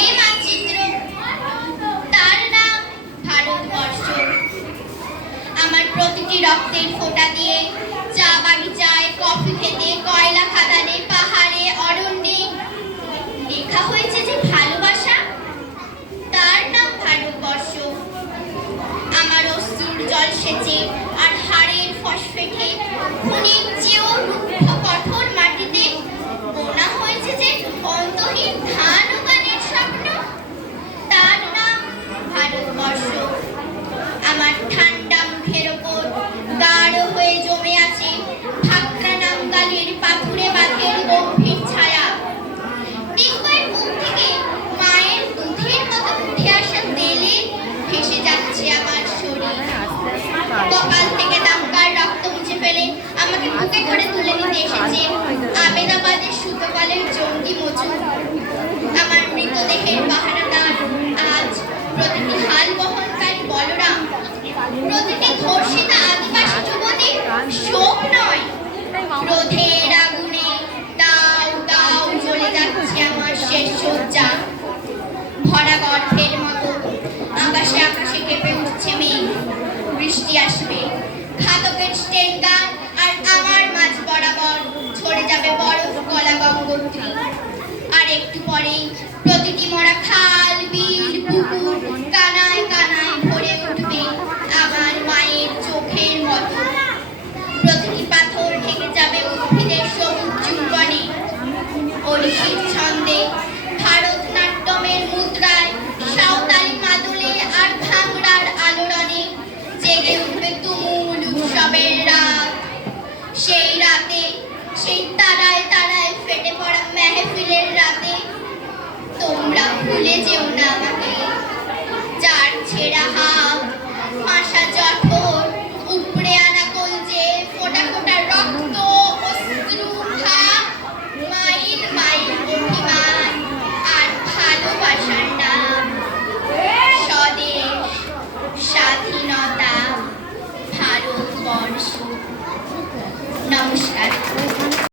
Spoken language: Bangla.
যে মানচিত্র, তার নাম ভারতবর্ষ। আমার প্রতিটি রক্তের ফোঁটা দিয়ে, চা বাগিচায়, কফি খেতে, কয়লা খাদানে, পাহাড়ে, অরণ্যে লেখা হয়েছে যে ভালোবাসা, তার নাম ভারতবর্ষ। আমার অশ্রুর জল সেচে আর হাড়ের ফসফেটে খনির চেয়েও রুক্ষ কঠোর মাটিতে বোনা হয়েছে যে অন্তহীন ধান ও গানের স্বপ্ন, তার নাম ভারতবর্ষ। আমার ঠান্ডা মুখের ওপর গাঢ় হয়ে জমে আছে ঠাকরা নামগালের পাথুরে বাঁধের গম্ভীর ছায়া। টিকবাইয়ের মুখ থেকে মায়ের দুধের মতো উঠে আসা তেলে ভেসে যাচ্ছে আমার শরীর। কপাল থেকে দামকার রক্ত মুছে ফেলে আমাকে বুকে করে তুলে নিতে এসেছে আমেদাবাদের সুতোপালের জঙ্গি মজুর। আমার মৃতদেহের পাহারাদার আজ প্রতিটি হাল বহনকারী বলরাম, প্রতিটি ধর্ষিতা আদিবাসী যুবতী শোক নয়, ক্রোধের আগুনে দাউ দাউ জ্বলে যাচ্ছে আমার শেষ সজ্জা। ভরা গর্ভের মতো আকাশে আকাশে কেঁপে উঠছে মেঘ, বৃষ্টি আসবে। ঘাতকের স্টেন গান আর আমার মাঝ বরাবর ঝরে যাবে বরফ কলা গঙ্গোত্রী। আর একটু পরেই প্রতিটি মরা খাল, বিল, পুকুর কানায় কানায় ভরে উঠবে আমার মায়ের চোখের মতো। প্রতিটি পাথর ঢেকে যাবে উদ্ভিদের সবুজ চুম্বনে। ওড়িশির ছন্দে, ভারতনাট্যমের মুদ্রায়, সাঁওতালি মাদলে আর ভাঙড়ার আলোড়নে জেগে উঠবে তুমুল উৎসবের রাত। সেই রাতে, সেই তারায় তারায় ফেটে পড়া মেহফিলের রাতে তোমরা ভুলে যেও না আমাকে।